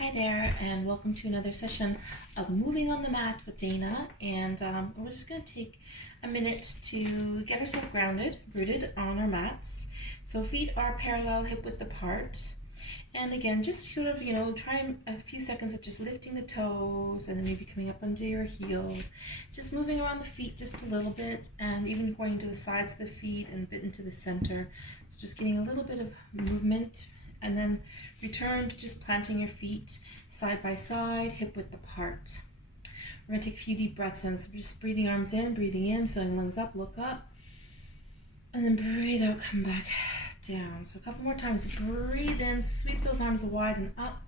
Hi there, and welcome to another session of Moving on the Mat with Dana. And we're just going to take a minute to get ourselves grounded, rooted on our mats. So feet are parallel, hip width apart. And again, just sort of, try a few seconds of just lifting the toes and then maybe coming up onto your heels. Just moving around the feet just a little bit and even going to the sides of the feet and a bit into the center. So just getting a little bit of movement. And then return to just planting your feet side by side, hip width apart. We're going to take a few deep breaths in. So just breathing arms in, breathing in, filling lungs up, look up. And then breathe out, come back down. So a couple more times. Breathe in, sweep those arms wide and up.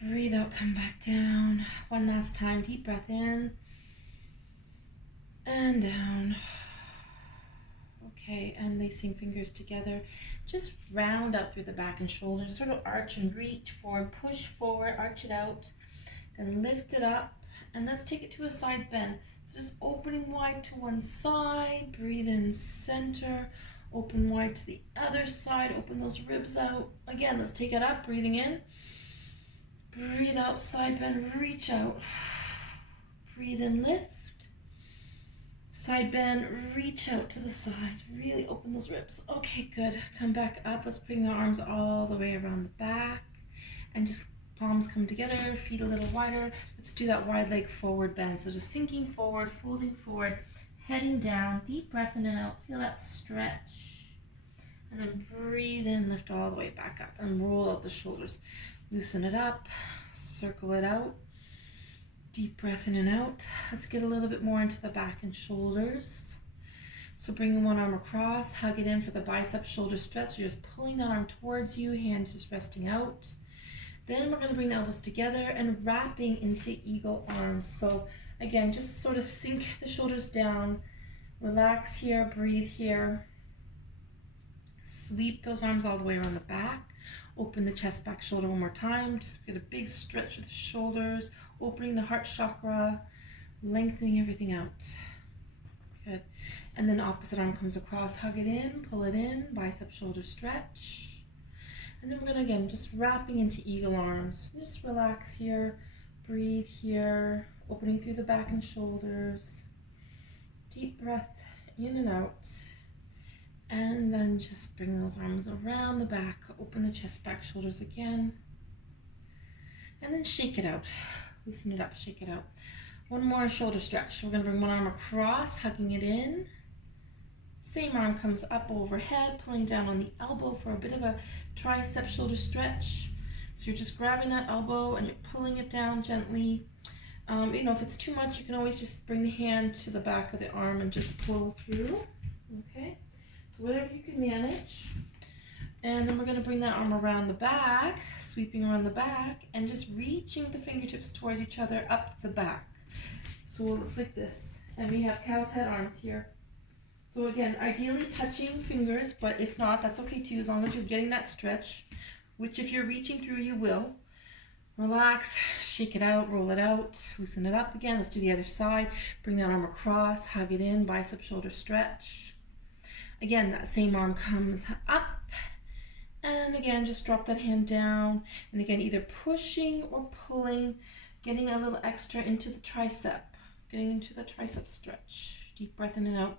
Breathe out, come back down. One last time, deep breath in and down. Okay, and lacing fingers together. Just round up through the back and shoulders, sort of arch and reach forward, push forward, arch it out, then lift it up, and let's take it to a side bend. So just opening wide to one side, breathe in center, open wide to the other side, open those ribs out. Again, let's take it up, breathing in, breathe out, side bend, reach out, breathe in, lift. Side bend, reach out to the side, really open those ribs. Okay, good. Come back up. Let's bring the arms all the way around the back and just palms come together, feet a little wider. Let's do that wide leg forward bend. So just sinking forward, folding forward, heading down, deep breath in and out. Feel that stretch. And then breathe in, lift all the way back up and roll out the shoulders. Loosen it up, circle it out. Deep breath in and out. Let's get a little bit more into the back and shoulders. So bringing one arm across, hug it in for the bicep shoulder stretch. You're just pulling that arm towards you, hand just resting out. Then we're going to bring the elbows together and wrapping into eagle arms. So again, just sort of sink the shoulders down, relax here, breathe here. Sweep those arms all the way around the back. Open the chest, back, shoulder one more time. Just get a big stretch with the shoulders, opening the heart chakra, lengthening everything out. Good. And then opposite arm comes across, hug it in, pull it in, bicep, shoulder stretch. And then we're going to, again, just wrapping into eagle arms. Just relax here, breathe here, opening through the back and shoulders. Deep breath in and out. And then just bring those arms around the back, open the chest, back, shoulders again. And then shake it out. Loosen it up, shake it out. One more shoulder stretch. We're going to bring one arm across, hugging it in. Same arm comes up overhead, pulling down on the elbow for a bit of a tricep shoulder stretch. So you're just grabbing that elbow and you're pulling it down gently. If it's too much, you can always just bring the hand to the back of the arm and just pull through. Okay. So whatever you can manage. And then we're going to bring that arm around the back, sweeping around the back, and just reaching the fingertips towards each other up the back. So it looks like this. And we have cow's head arms here. So again, ideally touching fingers, but if not, that's okay too, as long as you're getting that stretch, which if you're reaching through, you will. Relax, shake it out, roll it out, loosen it up again. Let's do the other side. Bring that arm across, hug it in, bicep, shoulder stretch. Again, that same arm comes up, and again, just drop that hand down, and again, either pushing or pulling, getting a little extra into the tricep, getting into the tricep stretch. Deep breath in and out.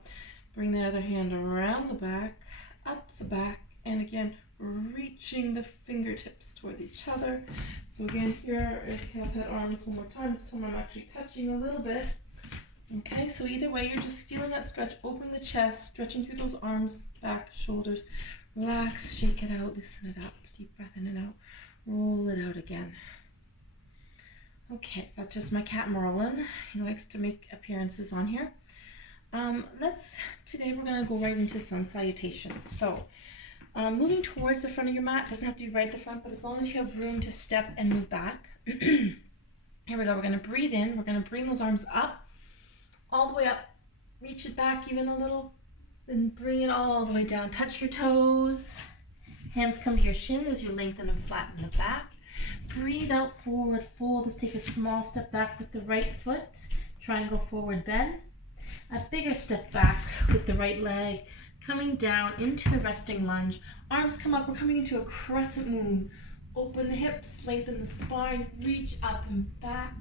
Bring the other hand around the back, up the back, and again, reaching the fingertips towards each other. So again, here is cow's head arms one more time. This time I'm actually touching a little bit. Okay, so either way, you're just feeling that stretch, opening the chest, stretching through those arms, back, shoulders. Relax, shake it out, loosen it up. Deep breath in and out. Roll it out again. Okay, that's just my cat Merlin. He likes to make appearances on here. Today we're going to go right into sun salutations. So, moving towards the front of your mat, doesn't have to be right at the front, but as long as you have room to step and move back. Here we go, we're going to breathe in, we're going to bring those arms up. All the way up, reach it back even a little, then bring it all the way down. Touch your toes, hands come to your shins as you lengthen and flatten the back. Breathe out, forward fold. Let's take a small step back with the right foot, triangle forward bend. A bigger step back with the right leg, coming down into the resting lunge. Arms come up, we're coming into a crescent moon. Open the hips, lengthen the spine, reach up and back.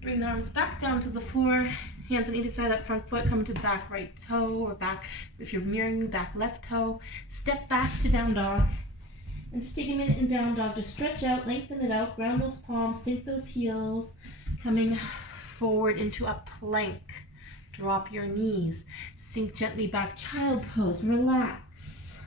Bring the arms back down to the floor. Hands on either side of that front foot, come to the back right toe, or back, if you're mirroring me, back left toe. Step back to down dog. And just take a minute in down dog to stretch out, lengthen it out, ground those palms, sink those heels. Coming forward into a plank. Drop your knees. Sink gently back, child pose, relax.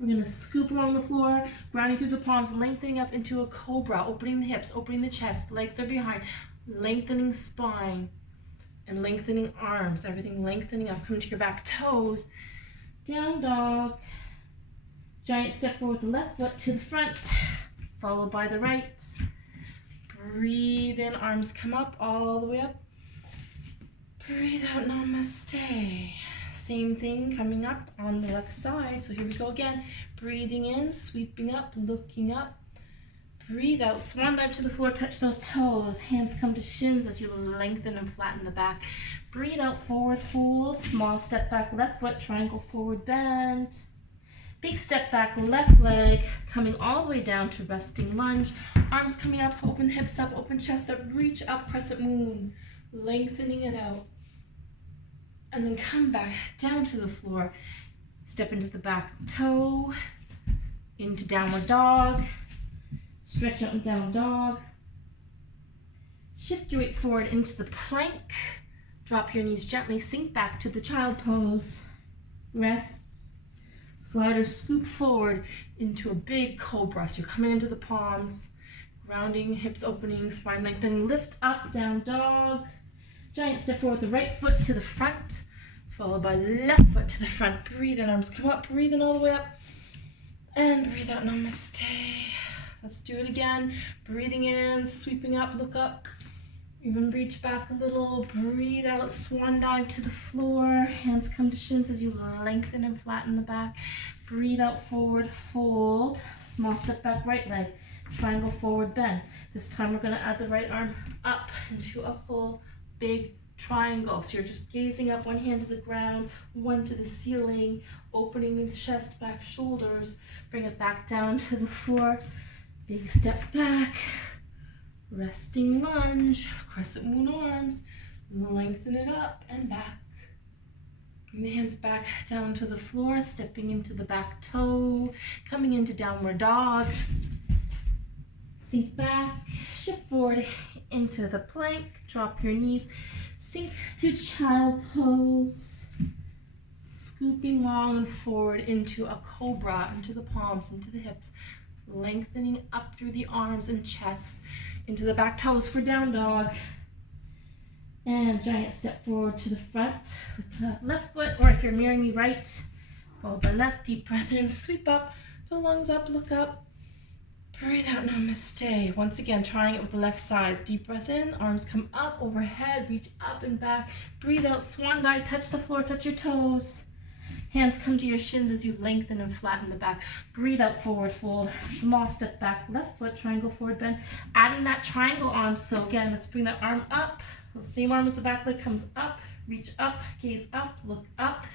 We're gonna scoop along the floor, grounding through the palms, lengthening up into a cobra, opening the hips, opening the chest, legs are behind, lengthening spine and lengthening arms, everything lengthening up. Come to your back toes, down dog. Giant step forward with the left foot to the front, followed by the right. Breathe in, arms come up, all the way up. Breathe out, namaste. Same thing coming up on the left side. So here we go again. Breathing in, sweeping up, looking up. Breathe out, swan dive to the floor, touch those toes. Hands come to shins as you lengthen and flatten the back. Breathe out, forward fold. Small step back, left foot, triangle forward bend. Big step back, left leg, coming all the way down to resting lunge. Arms coming up, open hips up, open chest up, reach up, crescent moon. Lengthening it out. And then come back down to the floor. Step into the back toe, into downward dog. Stretch out and down dog. Shift your weight forward into the plank. Drop your knees gently, sink back to the child pose. Rest. Slide or scoop forward into a big cobra. So you're coming into the palms, grounding, hips opening, spine lengthening, lift up, down dog. Giant step forward with the right foot to the front, followed by left foot to the front. Breathe in, arms come up, breathe in all the way up, and breathe out, namaste. Let's do it again. Breathing in, sweeping up, look up. Even reach back a little, breathe out, swan dive to the floor. Hands come to shins as you lengthen and flatten the back. Breathe out, forward fold. Small step back, right leg. Triangle forward bend. This time we're gonna add the right arm up into a full big triangle. So you're just gazing up, one hand to the ground, one to the ceiling, opening the chest, back, shoulders. Bring it back down to the floor. Big step back. Resting lunge, crescent moon arms, lengthen it up and back. Bring the hands back down to the floor, stepping into the back toe, coming into downward dog. Sink back, shift forward into the plank, drop your knees, sink to child pose. Scooping long and forward into a cobra, into the palms, into the hips, lengthening up through the arms and chest, into the back toes for down dog. And giant step forward to the front with the left foot, or if you're mirroring me, right, followed by left. Deep breath in, sweep up, fill lungs up, look up. Breathe out, namaste. Once again, trying it with the left side. Deep breath in, arms come up, overhead, reach up and back. Breathe out, swan dive, touch the floor, touch your toes. Hands come to your shins as you lengthen and flatten the back. Breathe out, forward fold. Small step back, left foot, triangle forward bend. Adding that triangle on. So again, let's bring that arm up. The same arm as the back leg comes up. Reach up, gaze up, look up.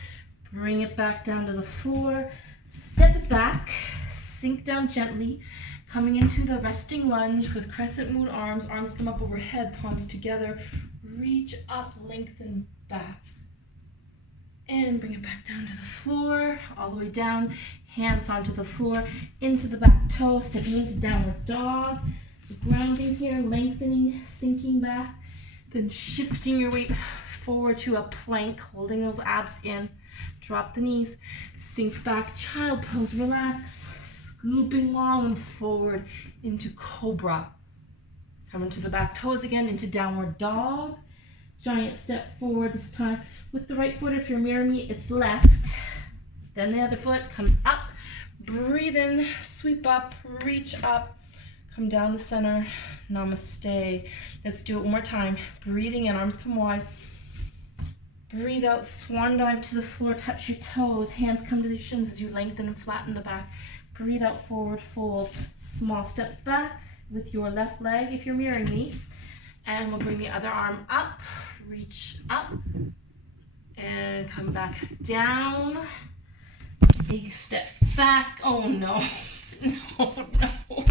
Bring it back down to the floor. Step it back. Sink down gently. Coming into the resting lunge with crescent moon arms. Arms come up overhead, palms together. Reach up, lengthen back. And bring it back down to the floor, all the way down, hands onto the floor, into the back toe, stepping into downward dog. So grounding here, lengthening, sinking back, then shifting your weight forward to a plank, holding those abs in. Drop the knees, sink back, child pose, relax, scooping long and forward into cobra. Coming to the back toes again, into downward dog. Giant step forward this time with the right foot. If you're mirroring me, it's left. Then the other foot comes up. Breathe in, sweep up, reach up, come down the center. Namaste. Let's do it one more time. Breathing in, arms come wide. Breathe out, swan dive to the floor, touch your toes. Hands come to the shins as you lengthen and flatten the back. Breathe out, forward fold. Small step back with your left leg if you're mirroring me. And we'll bring the other arm up, reach up, and come back down. Big step back. Oh no. No, no.